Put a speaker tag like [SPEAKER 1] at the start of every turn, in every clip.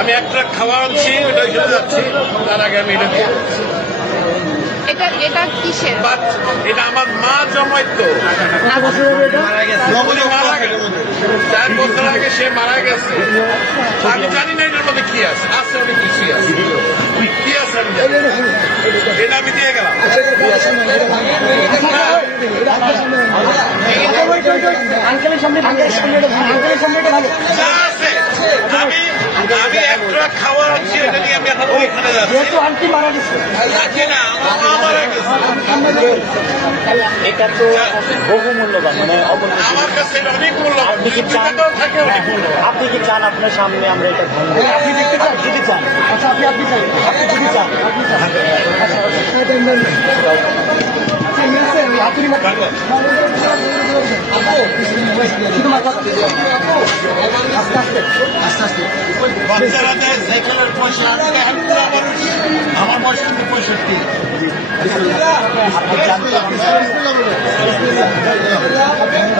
[SPEAKER 1] আমি একটা খাওয়া আনছি ওটা ওইখানে যাচ্ছি। তার আগে আমি এটা
[SPEAKER 2] এটা এটা কিসের?
[SPEAKER 1] এটা আমার মা জমাইতো। উনি মারা গেছে। চার বছর আগে সে মারা গেছে। আমি জানি না এটার মধ্যে কি আছে। আছে অনেক কিছুই আছে। কি আছে আমি জানি এটা আমি দিয়ে গেলাম। এটা
[SPEAKER 3] তো বহু মূল্যবান মানে আপনি কি চান আপনি কি চান আপনার সামনে আমরা এটা ভাঙবো আপনি দেখতে চান যদি চান আচ্ছা আপনি আপনি চান আপনি যদি চান আপনি চান
[SPEAKER 1] আমার বয়স কিন্তু পঁয়ষট্টি
[SPEAKER 3] আপনি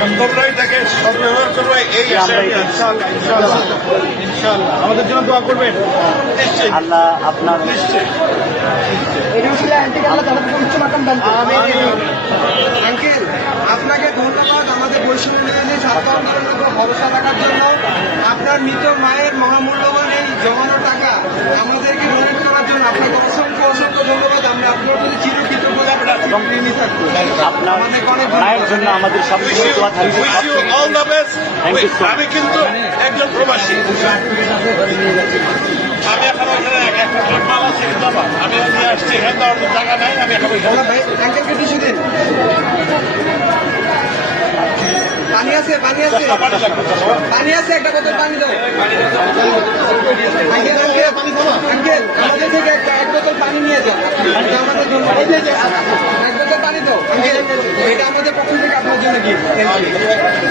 [SPEAKER 1] সদ্ব্যবহার করবে এই
[SPEAKER 4] আমাদের জন্য দোয়া করবেন
[SPEAKER 1] নিশ্চয়ই।
[SPEAKER 3] আল্লাহ আপনার
[SPEAKER 1] নিশ্চয়ই।
[SPEAKER 4] আঙ্কেল আপনাকে ধন্যবাদ আমাদের বৈষম্য ভরসা রাখার জন্য। আপনার মৃত মায়ের মহামূল্যবান এই জমানো টাকা আমাদেরকে ডোনেট করার জন্য আপনাকে অসংখ্য অসংখ্য ধন্যবাদ আমরা আপনার প্রতি চিরকৃতজ্ঞ থাকব
[SPEAKER 3] আপনার মায়ের জন্য আমাদের সব কিছু দোয়া থাকবে।
[SPEAKER 1] ইউ. আমি কিন্তু একজন প্রবাসী। আমি এখন ওইখানে একটা মাল আছে আমি আসছি এখানে তো আর জায়গা নাই আমি এখন
[SPEAKER 4] পানি আছে পানি আছে।
[SPEAKER 1] পানি লাগবে তো।
[SPEAKER 4] পানি আছে একটা বোতল পানি দাও। আঙ্কেল আঙ্কেল আঙ্কেল আমাদের থেকে একটা এক বোতল পানি নিয়ে যান আমাদের জন্য জন্য কি